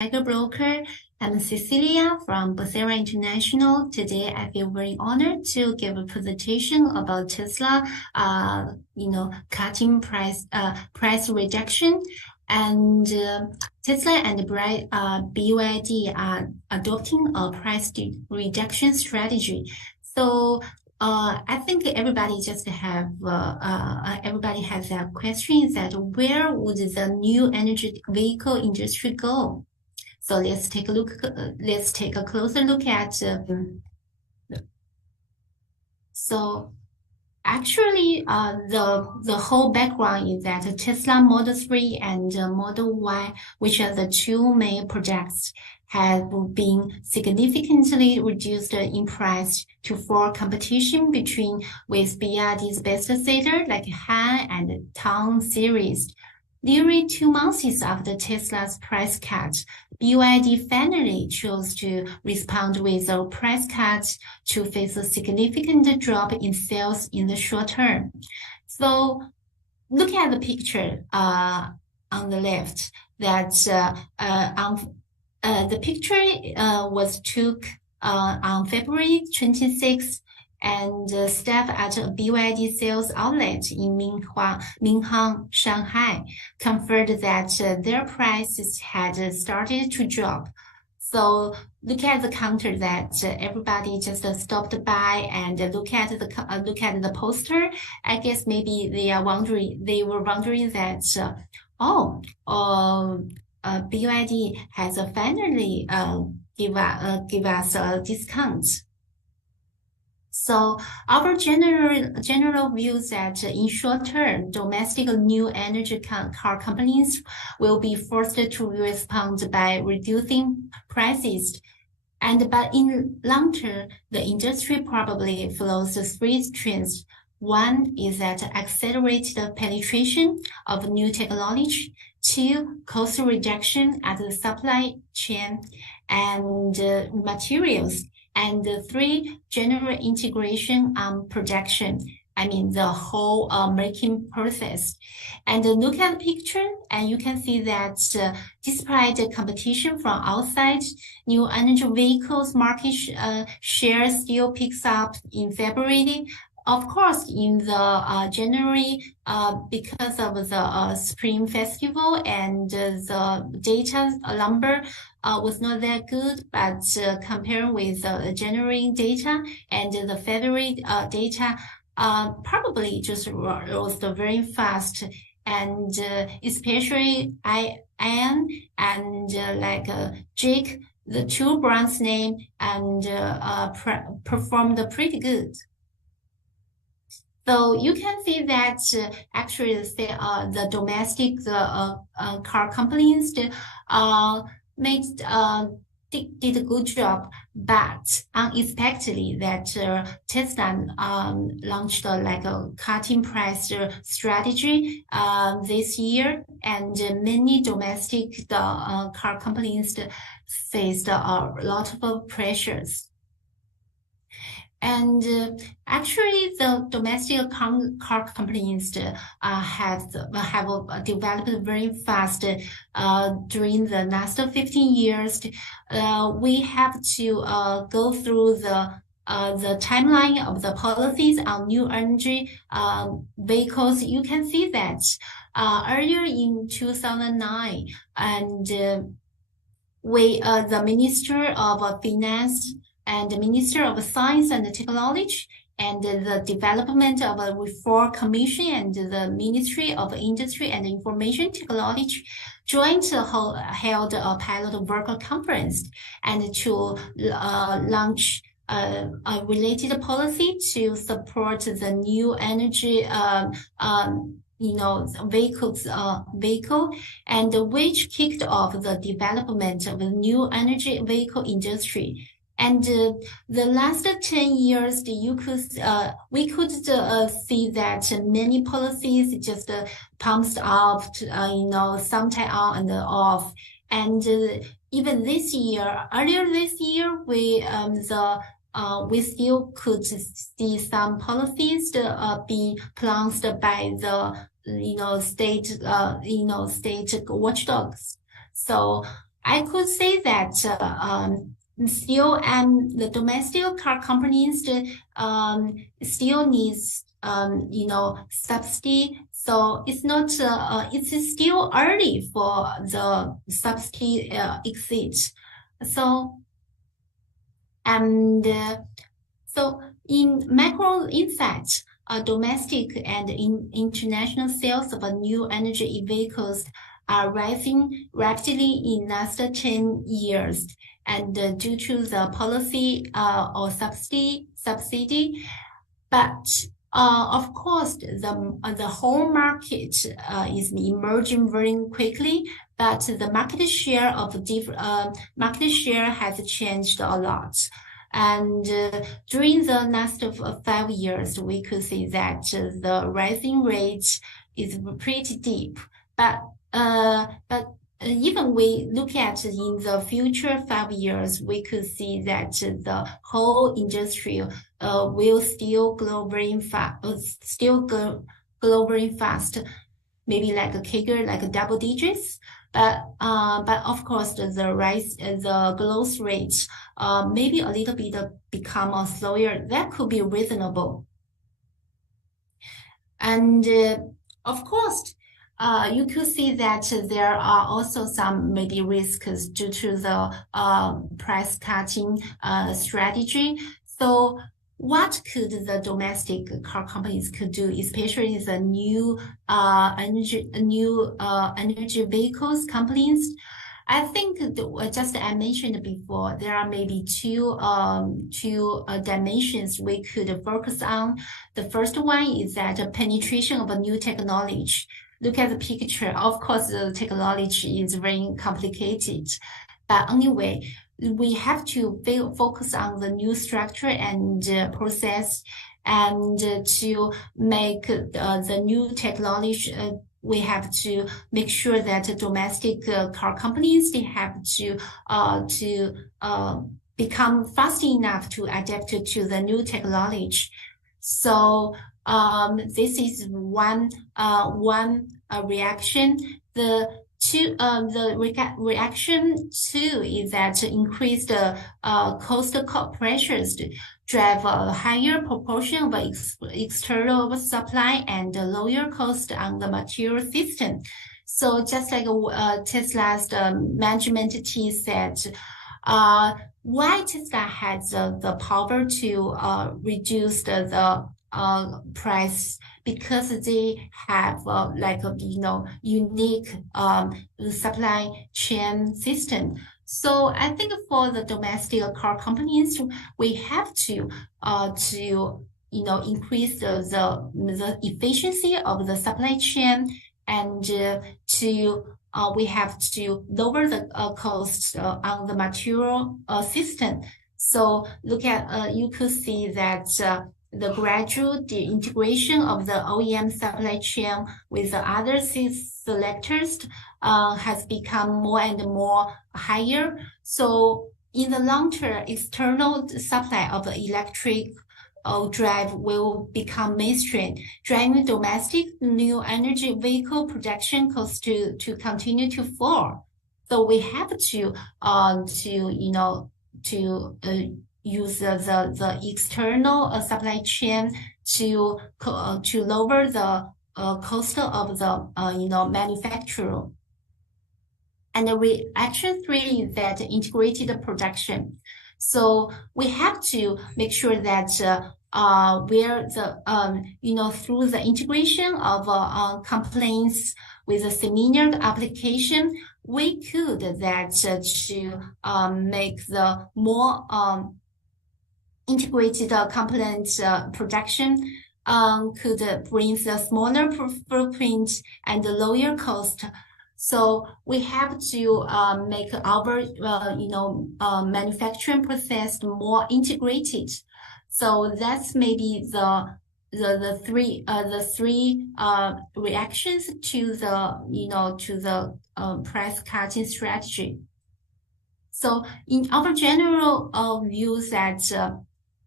Tiger Broker. I'm Cecilia from Bosera International. Today, I feel very honored to give a presentation about Tesla, cutting price reduction. And Tesla and BYD are adopting a price reduction strategy. So I think everybody has a question that where would the new energy vehicle industry go? So let's take a closer look at. So actually, the whole background is that Tesla Model 3 and Model Y, which are the two main products, have been significantly reduced in price to form competition with BYD's best-seller like Han and Tang series. Nearly 2 months after Tesla's price cut, BYD finally chose to respond with a price cut to face a significant drop in sales in the short term. So look at the picture on the left. The picture was took on February 26th, and staff at a BYD sales outlet in Minhang, Shanghai, confirmed that their prices had started to drop. So look at the counter that everybody just stopped by and look at the poster. I guess maybe they were wondering that BYD has finally give us a discount. So our general view is that in short term, domestic new energy car companies will be forced to respond by reducing prices. But in long term, the industry probably follows three trends. One is that accelerated penetration of new technology. 2, cost reduction at the supply chain and materials. And 3, general integration on production. I mean, the whole making process. And look at the picture, and you can see that despite the competition from outside, new energy vehicles market share still picks up in February. Of course, in the January, because of the Spring Festival and the data number was not that good, but comparing with the January data and the February data, probably just rose very fast. And especially Ian and Jake, the two brands name, and performed pretty good. So you can see that actually the domestic car companies did a good job, but unexpectedly that Tesla launched a cutting price strategy this year, and many domestic car companies faced a lot of pressures. And actually, the domestic car companies have developed very fast during the last 15 years. We have to go through the timeline of the policies on new energy vehicles. You can see that earlier in 2009, and the Minister of Finance and the Minister of Science and Technology and the Development of a Reform Commission and the Ministry of Industry and Information Technology jointly held a pilot worker conference and to launch a related policy to support the new energy vehicle, and which kicked off the development of the new energy vehicle industry. And the last 10 years, we could see that many policies just pumps up, sometime on and off. And even earlier this year, we still could see some policies being plunged by the state watchdogs. So I could say that still the domestic car companies still needs subsidy. So it's not it's still early for the subsidy exit. So and so in macro insights, domestic and international sales of new energy vehicles are rising rapidly in last 10 years. And due to the policy or subsidy, but of course, the whole market is emerging very quickly, but the market share has changed a lot. And during the last 5 years, we could see that the rising rate is pretty deep. But even we look at in the future 5 years, we could see that the whole industry will still grow very fast, maybe like a CAGR, like a double digits. But of course, the growth rate maybe a little bit become slower. That could be reasonable. And of course, you could see that there are also some maybe risks due to the price cutting strategy. So what could the domestic car companies could do, especially the new energy vehicles companies? I think just I mentioned before, there are maybe two dimensions we could focus on. The first one is that penetration of a new technology. Look at the picture. Of course, the technology is very complicated, but anyway, we have to focus on the new structure and process, and to make the new technology. We have to make sure that domestic car companies, they have to become fast enough to adapt to the new technology. So this is one reaction. The reaction two is that increased cost pressures drive a higher proportion of external supply and lower cost on the material system. So just like Tesla's management team said, why Tesla has the power to reduce the price, because they have unique supply chain system. So I think for the domestic car companies, we have to increase the efficiency of the supply chain, and we have to lower the costs on the material system. So look at you could see that the gradual integration of the OEM supply chain with the other selectors has become more and more higher. So in the long term, external supply of the electric drive will become mainstream, driving domestic new energy vehicle production costs to continue to fall. So we have to use the external supply chain to lower the cost of the manufacturer. And the reaction three is that integrated production. So we have to make sure that where the through the integration of complaints with a similar application, we could that to make the more integrated component production could bring the smaller footprint and the lower cost. So we have to make our manufacturing process more integrated. So that's maybe the three reactions to the price cutting strategy. So in our general views that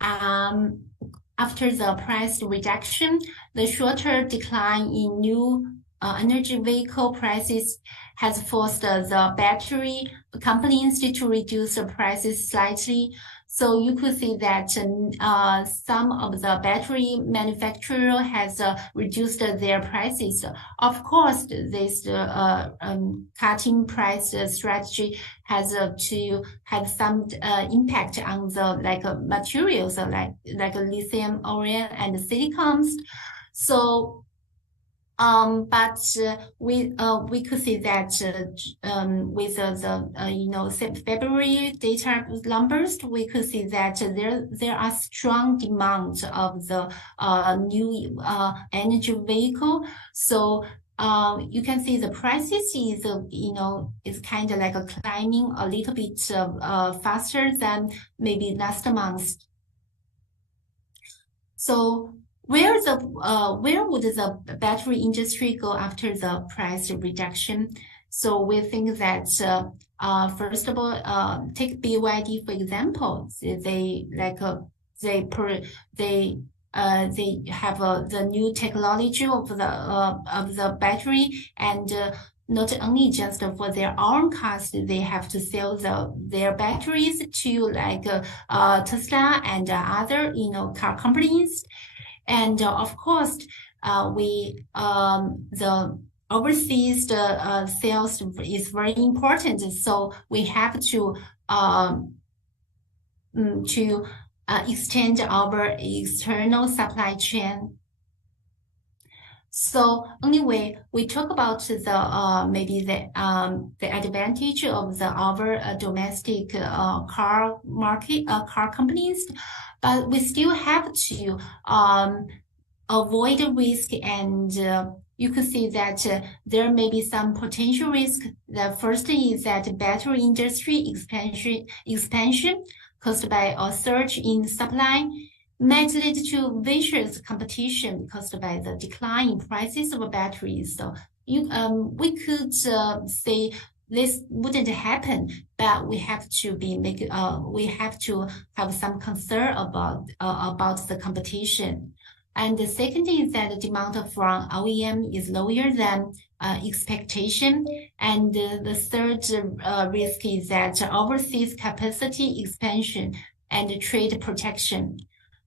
after the price reduction, the shorter decline in new energy vehicle prices has forced the battery companies to reduce the prices slightly. So you could see that some of the battery manufacturer has reduced their prices. Of course, this cutting price strategy has to have some impact on the materials like lithium ion and silicones. So but we could see that with the February data numbers, we could see that there are strong demands of the new energy vehicle. So you can see the prices is kind of like climbing a little bit faster than maybe last month. So where would the battery industry go after the price reduction? So we think that first of all, take BYD for example. They have the new technology of the battery, and not only just for their own cars, they have to sell their batteries to Tesla and other car companies. And of course, the overseas sales is very important. So we have to extend our external supply chain. So anyway, we talk about the maybe the advantage of our domestic car market car companies, but we still have to avoid risk, and you could see that there may be some potential risk. The first is that battery industry expansion caused by a surge in supply might lead to vicious competition caused by the decline in prices of batteries. So we could say this wouldn't happen, but we have to have some concern about the competition. And the second is that the demand from OEM is lower than expectation. And the third risk is that overseas capacity expansion and trade protection.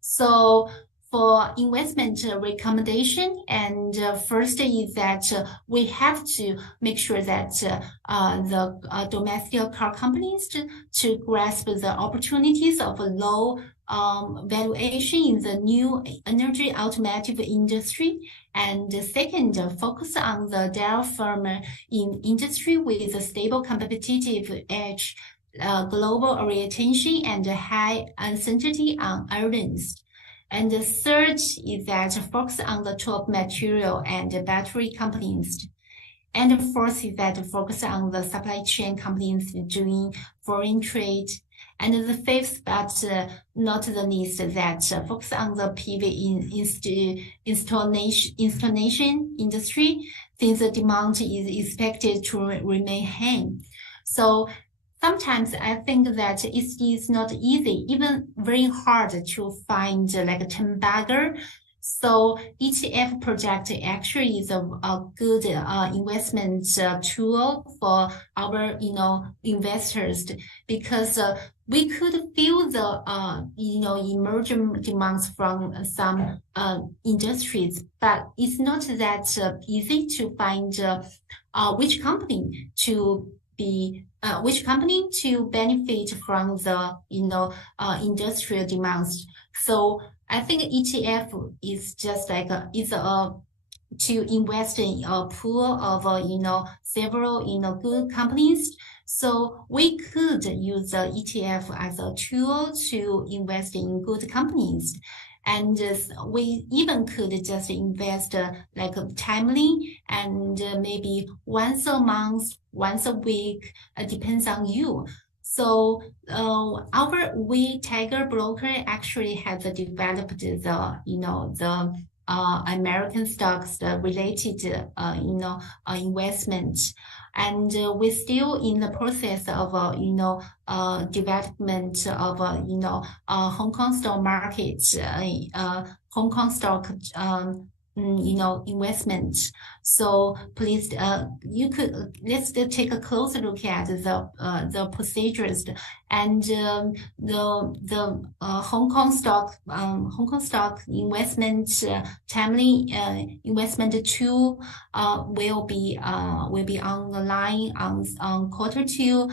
So for investment recommendation, and first is that we have to make sure that the domestic car companies to grasp the opportunities of a low valuation in the new energy automotive industry. And second, focus on the Dell firm in industry with a stable competitive edge, global orientation, and high uncertainty on earnings. And the third is that focus on the top material and battery companies. And the fourth is that focus on the supply chain companies doing foreign trade. And the fifth, but not the least, that focus on the PV installation industry, since the demand is expected to remain high. So sometimes I think that it is not easy, even very hard to find like a 10-bagger. So ETF project actually is a good investment tool for our investors, because we could feel the emerging demands from some industries, but it's not that easy to find which company to benefit from the industrial demands. So I think ETF is just like to invest in a pool of several good companies. So we could use the ETF as a tool to invest in good companies. And we even could just invest like timely, and maybe once a month, once a week, depends on you. So we Tiger Broker actually has developed the American stocks related investment, and we're still in the process of development of Hong Kong stock market, Hong Kong stock investment. So please, let's take a closer look at the procedures and the Hong Kong stock investment timely investment tool will be on the line on quarter two.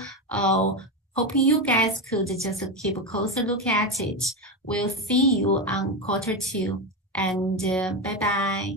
Hoping you guys could just keep a closer look at it. We'll see you on quarter two, and bye bye.